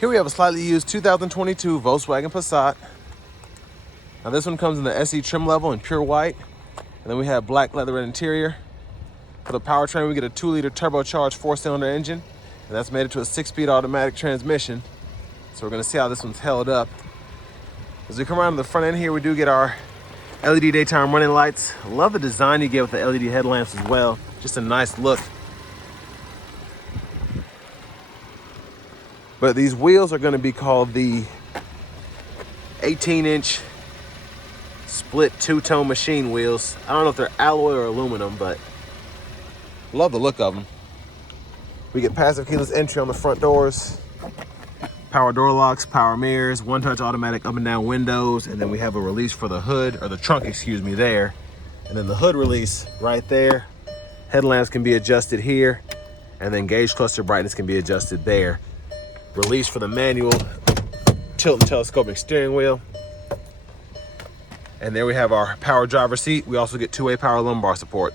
Here we have a slightly used 2022 Volkswagen Passat. Now this one comes in the SE trim level in pure white. And then we have black leather interior. For the powertrain, we get a 2-liter turbocharged 4-cylinder engine. And that's made it to a 6-speed automatic transmission. So we're gonna see how this one's held up. As we come around to the front end here, we do get our LED daytime running lights. I love the design you get with the LED headlamps as well. Just a nice look. But these wheels are gonna be called the 18-inch split two-tone machine wheels. I don't know if they're alloy or aluminum, but love the look of them. We get passive keyless entry on the front doors, power door locks, power mirrors, one-touch automatic up and down windows, and then we have a release for the hood, or the trunk, excuse me, there. And then the hood release right there. Headlamps can be adjusted here, and then gauge cluster brightness can be adjusted there. Release for the manual tilt and telescopic steering wheel. And there we have our power driver seat. We also get 2-way power lumbar support.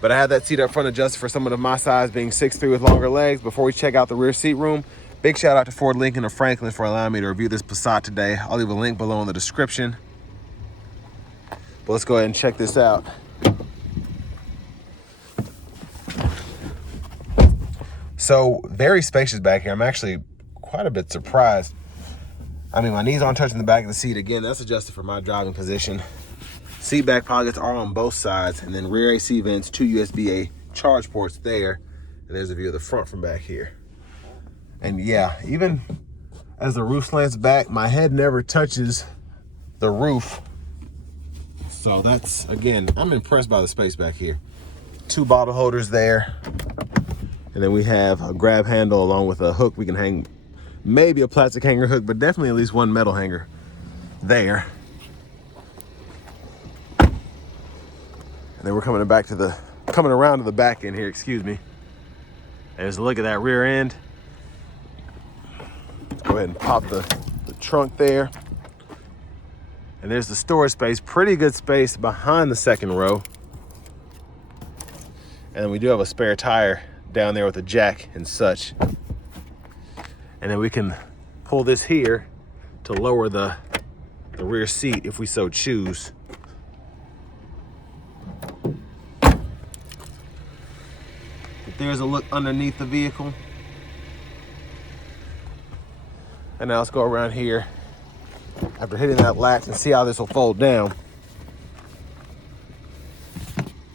But I had that seat up front adjusted for someone of my size, being 6'3" with longer legs. Before we check out the rear seat room, big shout out to Ford, Lincoln, and Franklin for allowing me to review this Passat today. I'll leave a link below in the description. But let's go ahead and check this out. So very spacious back here. I'm actually quite a bit surprised. I mean, my knees aren't touching the back of the seat. Again, that's adjusted for my driving position. Seat back pockets are on both sides, and then rear AC vents, 2 USB-A charge ports there. And there's a view of the front from back here. And yeah, even as the roof slants back, my head never touches the roof. So that's, again, I'm impressed by the space back here. 2 bottle holders there. And then we have a grab handle along with a hook we can hang, maybe a plastic hanger hook, but definitely at least one metal hanger there. And then we're coming around to the back end here, excuse me. And just look at that rear end. Let's go ahead and pop the trunk there. And there's the storage space, pretty good space behind the second row. And then we do have a spare tire down there with a jack and such. And then we can pull this here to lower the rear seat if we so choose. But there's a look underneath the vehicle. And now let's go around here after hitting that latch and see how this will fold down.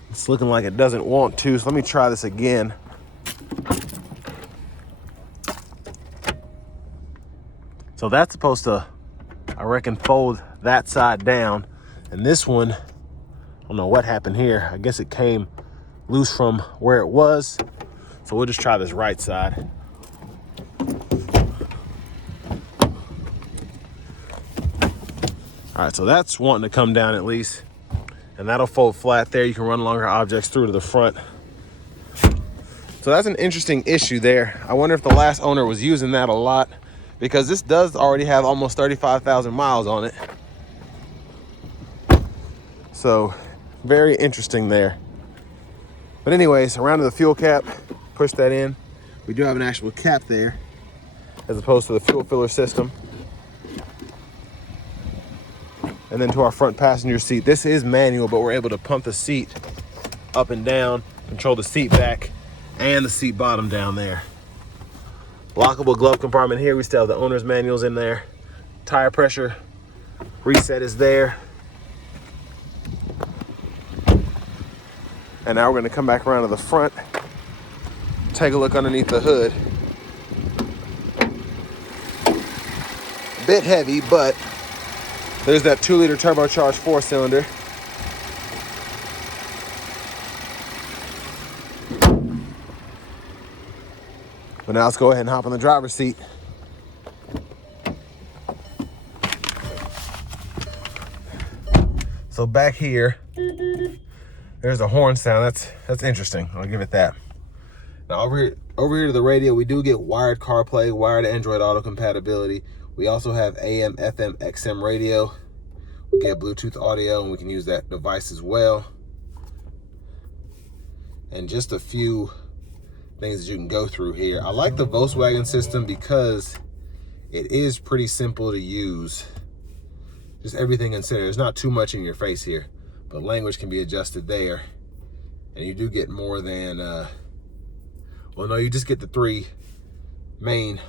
It's looking like it doesn't want to, so let me try this again. So that's supposed to, I reckon, fold that side down. And this one, I don't know what happened here. I guess it came loose from where it was. So we'll just try this right side. All right, so that's wanting to come down at least. And that'll fold flat there. You can run longer objects through to the front. So that's an interesting issue there. I wonder if the last owner was using that a lot, because this does already have almost 35,000 miles on it. So very interesting there. But anyways, around to the fuel cap, push that in. We do have an actual cap there as opposed to the fuel filler system. And then to our front passenger seat. This is manual, but we're able to pump the seat up and down, control the seat back and the seat bottom down there. Lockable glove compartment here. We still have the owner's manuals in there. Tire pressure reset is there. And now we're going to come back around to the front, take a look underneath the hood. A bit heavy, but there's that 2-liter turbocharged 4-cylinder. But now let's go ahead and hop on the driver's seat. So back here, there's a horn sound. That's interesting. I'll give it that. Now over here to the radio, we do get wired CarPlay, wired Android Auto compatibility. We also have AM, FM, XM radio. We get Bluetooth audio, and we can use that device as well. And just a few things that you can go through here. I like the Volkswagen system because it is pretty simple to use. Just everything considered. There's not too much in your face here, but language can be adjusted there. And you do get more than, well, no, you just get the 3 main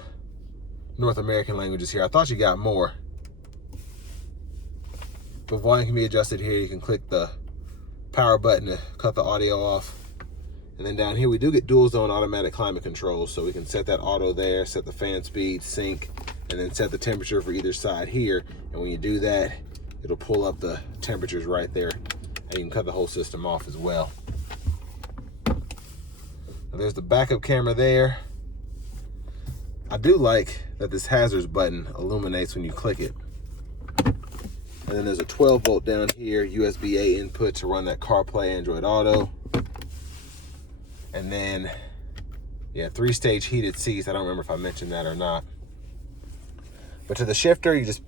North American languages here. I thought you got more. But volume can be adjusted here. You can click the power button to cut the audio off. And then down here, we do get dual zone automatic climate control. So we can set that auto there, set the fan speed, sync, and then set the temperature for either side here. And when you do that, it'll pull up the temperatures right there. And you can cut the whole system off as well. Now there's the backup camera there. I do like that this hazards button illuminates when you click it. And then there's a 12 volt down here, USB-A input to run that CarPlay Android Auto. And then, yeah, 3-stage heated seats. I don't remember if I mentioned that or not. But to the shifter, you just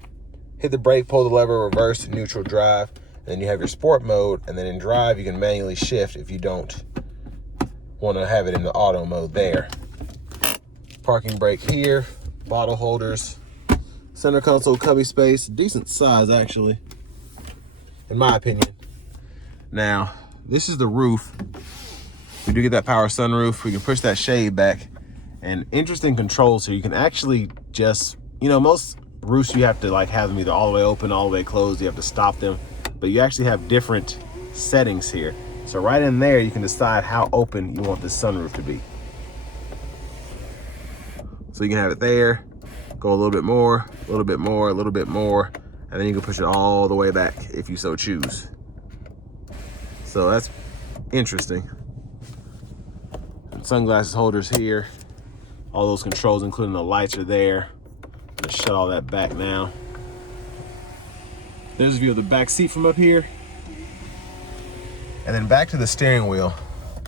hit the brake, pull the lever, reverse, neutral, drive. And then you have your sport mode. And then in drive, you can manually shift if you don't want to have it in the auto mode there. Parking brake here, bottle holders, center console cubby space, decent size actually, in my opinion. Now, this is the roof. We do get that power sunroof. We can push that shade back, and interesting controls here. You can actually just, you know, most roofs you have to like have them either all the way open, all the way closed. You have to stop them, but you actually have different settings here. So right in there, you can decide how open you want this sunroof to be. So you can have it there, go a little bit more, a little bit more, a little bit more, and then you can push it all the way back if you so choose. So that's interesting. Sunglasses holders here. All those controls, including the lights, are there. Let's shut all that back now. There's a view of the back seat from up here. And then back to the steering wheel.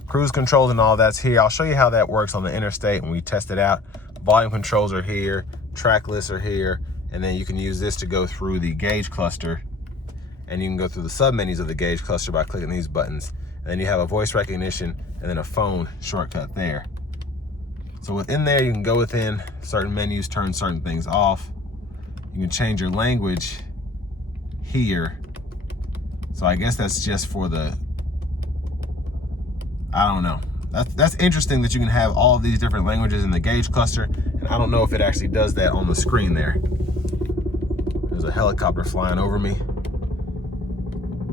Cruise controls and all that's here. I'll show you how that works on the interstate when we test it out. Volume controls are here, track lists are here, and then you can use this to go through the gauge cluster, and you can go through the sub-menus of the gauge cluster by clicking these buttons. And then you have a voice recognition and then a phone shortcut there. So within there, you can go within certain menus, turn certain things off. You can change your language here. So I guess that's just for the, I don't know. That's interesting that you can have all of these different languages in the gauge cluster, and I don't know if it actually does that on the screen there. There's a helicopter flying over me.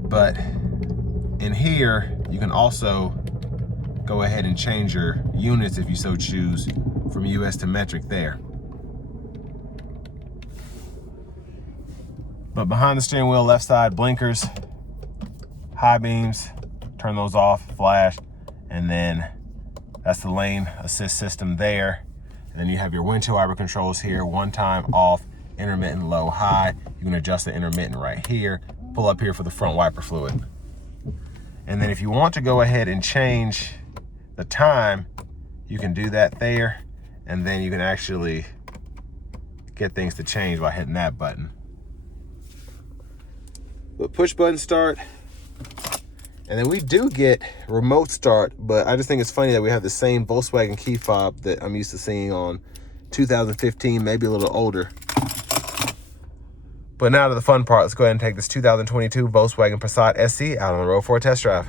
But in here, you can also go ahead and change your units if you so choose from US to metric there. But behind the steering wheel, left side, blinkers, high beams, turn those off, flash. And then that's the lane assist system there. And then you have your windshield wiper controls here, one time off, intermittent, low, high. You can adjust the intermittent right here. Pull up here for the front wiper fluid. And then if you want to go ahead and change the time, you can do that there. And then you can actually get things to change by hitting that button. But push button start. And then we do get remote start, but I just think it's funny that we have the same Volkswagen key fob that I'm used to seeing on 2015, maybe a little older. But now to the fun part. Let's go ahead and take this 2022 Volkswagen Passat SC out on the road for a test drive.